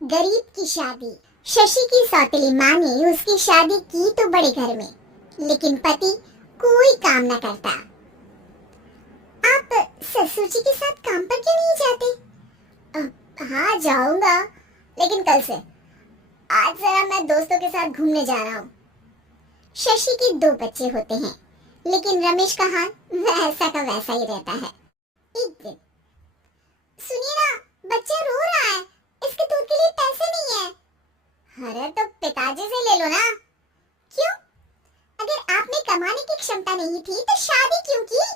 गरीब की शादी। शशि की सौतेली माँ ने उसकी शादी की तो बड़े घर में, लेकिन पति कोई काम न करता। आप ससुर जी के साथ काम पर क्यों नहीं जाते? हाँ जाऊंगा, लेकिन कल से। आज जरा मैं दोस्तों के साथ घूमने जा रहा हूँ। शशि के दो बच्चे होते हैं, लेकिन रमेश का हाल वैसा का वैसा ही रहता है। एक दिन, सुनिए ना, बच्चा रो रहा है, इसके दूध के लिए पैसे नहीं है। अरे तो पिताजी से ले लो ना। क्यों? अगर आप में कमाने की क्षमता नहीं थी तो शादी क्यों की?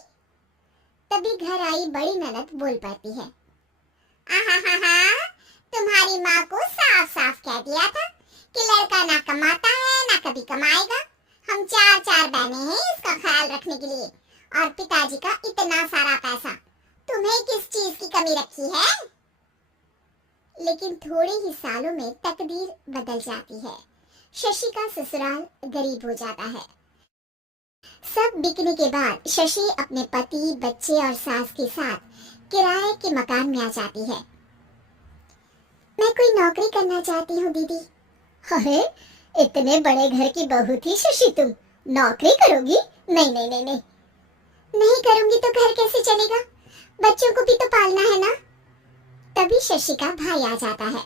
तभी घर आई बड़ी ननद बोल पड़ती है, आहा, तुम्हारी माँ को साफ साफ कह दिया था कि लड़का ना कमाता है ना कभी कमाएगा। हम चार चार बहनें हैं इसका ख्याल रखने के लिए, और पिताजी का इतना सारा पैसा, तुम्हें किस चीज की कमी रखी है? लेकिन थोड़े ही सालों में तकदीर बदल जाती है। शशि का ससुराल गरीब हो जाता है। सब बिकने के बाद शशि अपने पति, बच्चे और सास के साथ किराए के मकान में आ जाती है। मैं कोई नौकरी करना चाहती हूँ दीदी। अरे इतने बड़े घर की बहू थी शशि, तुम नौकरी करोगी? नहीं नहीं नहीं नहीं। नहीं करूंगी तो घर कैसे चलेगा? बच्चों को भी तो पालना है ना। तभी शशि का भाई आ जाता है।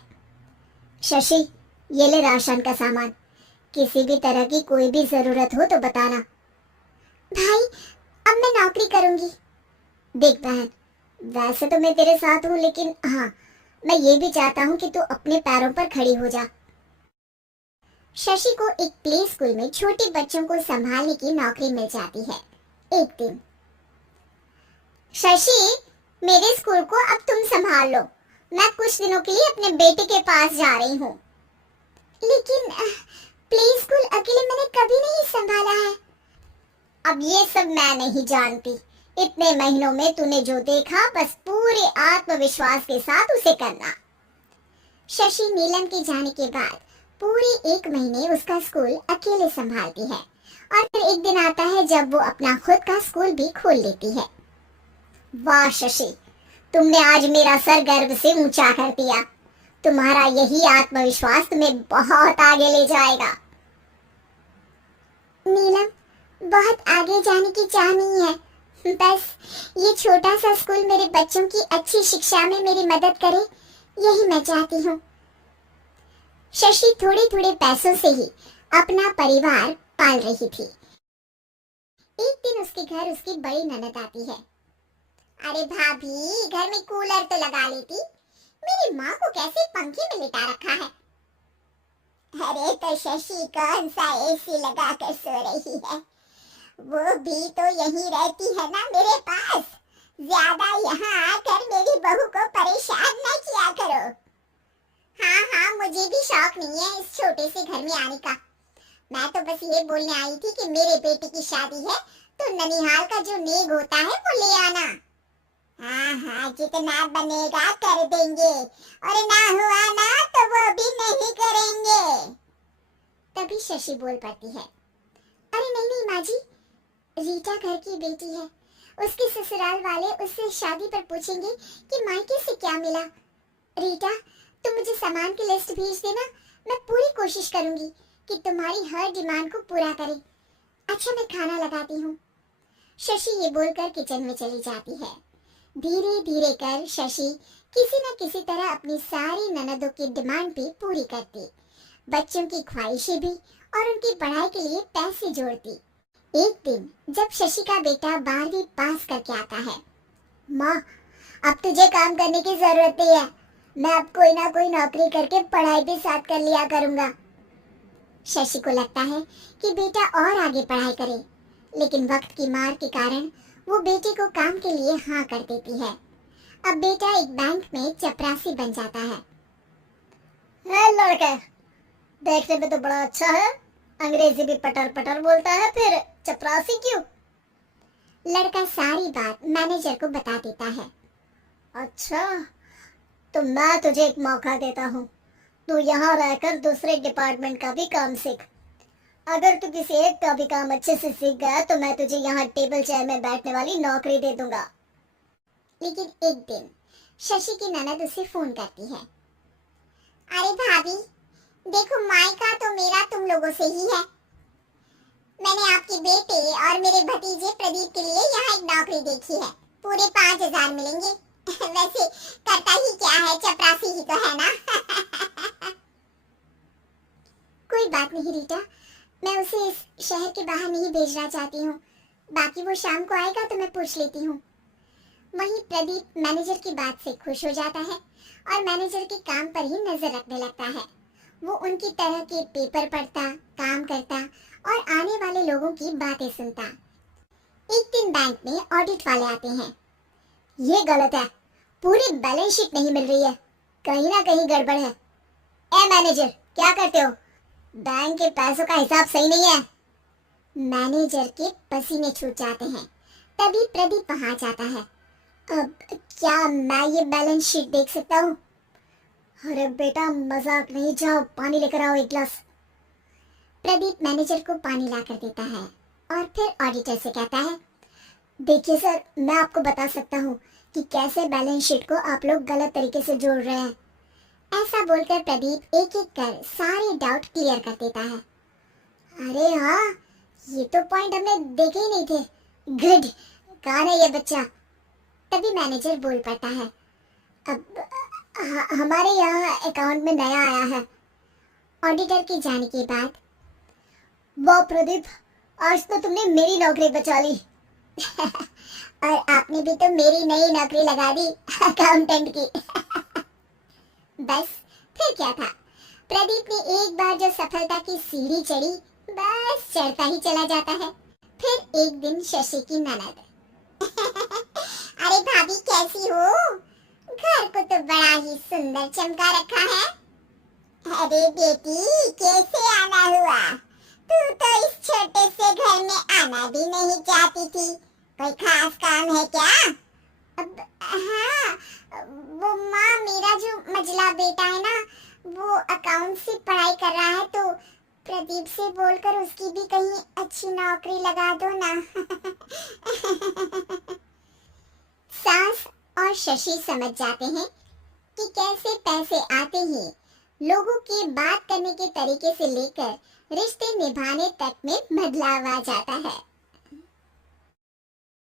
शशि, ये ले राशन का सामान, किसी भी तरह की कोई भी जरूरत हो तो बताना। भाई, अब मैं नौकरी करूंगी। देख बहन, वैसे तो मैं तेरे साथ हूँ, लेकिन हाँ, मैं ये भी चाहता हूँ कि तू अपने पैरों पर खड़ी हो जा। शशि को एक प्ले स्कूल में छोटे बच्चों को संभालने की नौकरी मिल जाती है। एक दिन, शशि, मेरे स्कूल को अब तुम संभाल लो, मैं कुछ दिनों के लिए अपने बेटे के पास जा रही हूँ। लेकिन प्ले स्कूल अकेले मैंने कभी नहीं संभाला है। अब ये सब मैं नहीं जानती, इतने महीनों में तूने जो देखा बस पूरे आत्मविश्वास के साथ उसे करना। शशि नीलम के जाने के बाद पूरे 1 महीने उसका स्कूल अकेले संभालती है, और फिर एक दिन आता है जब वो अपना खुद का स्कूल भी खोल लेती है। वाह शशि, तुमने आज मेरा सर गर्व से ऊंचा कर दिया। तुम्हारा यही आत्मविश्वास तुम्हें बहुत आगे ले जाएगा। नीलम, बहुत आगे जाने की चाह नहीं है, बस ये छोटा सा स्कूल मेरे बच्चों की अच्छी शिक्षा में मेरी मदद करे, यही मैं चाहती हूँ। शशि थोड़े थोड़े पैसों से ही अपना परिवार पाल रही थी। एक दिन उसके घर उसकी बड़ी ननद आती है। अरे भाभी, घर में कूलर तो लगा लेती, मेरी माँ को कैसे पंखे में लिटा रखा है? अरे तो शशि कौन सा एसी लगा कर सो रही है, वो भी तो यहीं रहती है ना मेरे पास। ज्यादा यहाँ आकर मेरी बहू को परेशान न किया करो। हाँ, मुझे भी शौक नहीं है इस छोटे से घर में आने का। मैं तो बस ये बोलने आई थी कि मेरे बेटे की शादी है तो ननिहाल का जो नेग होता है वो ले आना। हाँ, जितना बनेगा कर देंगे, और ना हुआ ना तो वो भी नहीं करेंगे। तभी शशि बोल पड़ती है, अरे नहीं नहीं माँ जी, रीटा घर की बेटी है, उसके ससुराल वाले उससे शादी पर पूछेंगे कि मायके से क्या मिला। रीटा, तुम मुझे सामान की लिस्ट भेज देना, मैं पूरी कोशिश करूंगी कि तुम्हारी हर डिमांड को पूरा करें। अच्छा, मैं खाना लगाती हूँ। शशि ये बोलकर किचन में चली जाती है। धीरे धीरे कर शशि किसी न किसी तरह अपनी सारी ननदों की डिमांड भी पूरी करती, बच्चों की ख्वाहिशें भी, और उनकी पढ़ाई के लिए पैसे जोड़ती। एक दिन जब शशि का बेटा 12वीं पास करके आता है, माँ, अब तुझे काम करने की जरूरत नहीं है, मैं अब कोई ना कोई नौकरी करके पढ़ाई भी साथ कर लिया करूंगा। शशि को लगता है कि बेटा और आगे पढ़ाई करे, लेकिन वक्त की मार के कारण वो बेटे को काम के लिए हाँ कर देती है। अब बेटा एक बैंक में चपरासी बन जाता है। लड़का देखने में तो बड़ा अच्छा है, अंग्रेजी भी पटर पटर बोलता है, फिर चपरासी क्यों? लड़का सारी बात मैनेजर को बता देता है। अच्छा, तो मैं तुझे एक मौका देता हूँ, तू यहाँ रहकर दूसरे डिपार्टमेंट का भी काम सीख। अगर तू किसी एक का भी काम अच्छे से सीख गया तो मैं तुझे यहाँ टेबल चेयर में बैठने वाली नौकरी दे दूंगा। लेकिन एक दिन शशि की ननद उसे फोन करती है। अरे भाभी, देखो मायका तो मेरा तुम लोगों से ही है। मैंने आपके बेटे और मेरे भतीजे प्रदीप के लिए यहाँ एक नौकरी देखी है। पूरे 5,000 मिलेंगे। वैसे करता ही क्या है, चपरासी ही तो है ना। कोई बात नहीं रीटा, मैं उसे इस शहर के बाहर नहीं भेजना चाहती हूँ। बाकी वो शाम को आएगा तो मैं पूछ लेती हूँ। वहीं प्रदीप मैनेजर की बात से खुश हो जाता है और मैनेजर के काम पर ही नजर रखने लगता है। वो उनकी तरह के पेपर पढ़ता, काम करता और आने वाले लोगों की बातें सुनता। एक दिन बैंक में ऑडिट वाले आते हैं। ये गलत है, पूरी बैलेंस शीट नहीं मिल रही है, कहीं ना कहीं गड़बड़ है। ए मैनेजर, क्या करते हो? बैंक के पैसों का हिसाब सही नहीं है। मैनेजर के पसीने छूट जाते हैं। तभी प्रदीप वहां जाता है। अब क्या मैं ये बैलेंस शीट देख सकता हूँ? अरे बेटा मजाक नहीं, जाओ पानी लेकर आओ एक गिलास। प्रदीप मैनेजर को पानी लाकर देता है और फिर ऑडिटर से कहता है, देखिए सर, मैं आपको बता सकता हूँ कि कैसे बैलेंस शीट को आप लोग गलत तरीके से जोड़ रहे हैं। ऐसा बोलकर प्रदीप एक एक कर सारे डाउट क्लियर कर देता है। अरे हाँ, ये तो पॉइंट हमने देखे ही नहीं थे। गुड, कौन है ये बच्चा? तभी मैनेजर बोल पड़ता है, अब हमारे यहाँ अकाउंट में नया आया है। ऑडिटर के जाने के बाद, वाह प्रदीप, आज तो तुमने मेरी नौकरी बचा ली। और आपने भी तो मेरी नई नौकरी लगा दी, अकाउंटेंट की। बस फिर क्या था, प्रदीप ने एक बार जो सफलता की सीढ़ी चढ़ी, बस चढ़ता ही चला जाता है। फिर एक दिन शशि की ननद, अरे भाभी कैसी हो? घर को तो बड़ा ही सुंदर चमका रखा है। अरे बेटी, कैसे आना हुआ? तू तो इस छोटे से घर में आना भी नहीं चाहती थी। कोई खास काम है क्या? अब हाँ, वो माँ, मेरा जो मझला बेटा है ना, वो अकाउंट से पढ़ाई कर रहा है, तो प्रदीप से बोलकर उसकी भी कहीं अच्छी नौकरी लगा दो ना। सास और शशि समझ जाते हैं कि कैसे पैसे आते ही लोगों के बात करने के तरीके से लेकर रिश्ते निभाने तक में बदलाव आ जाता है।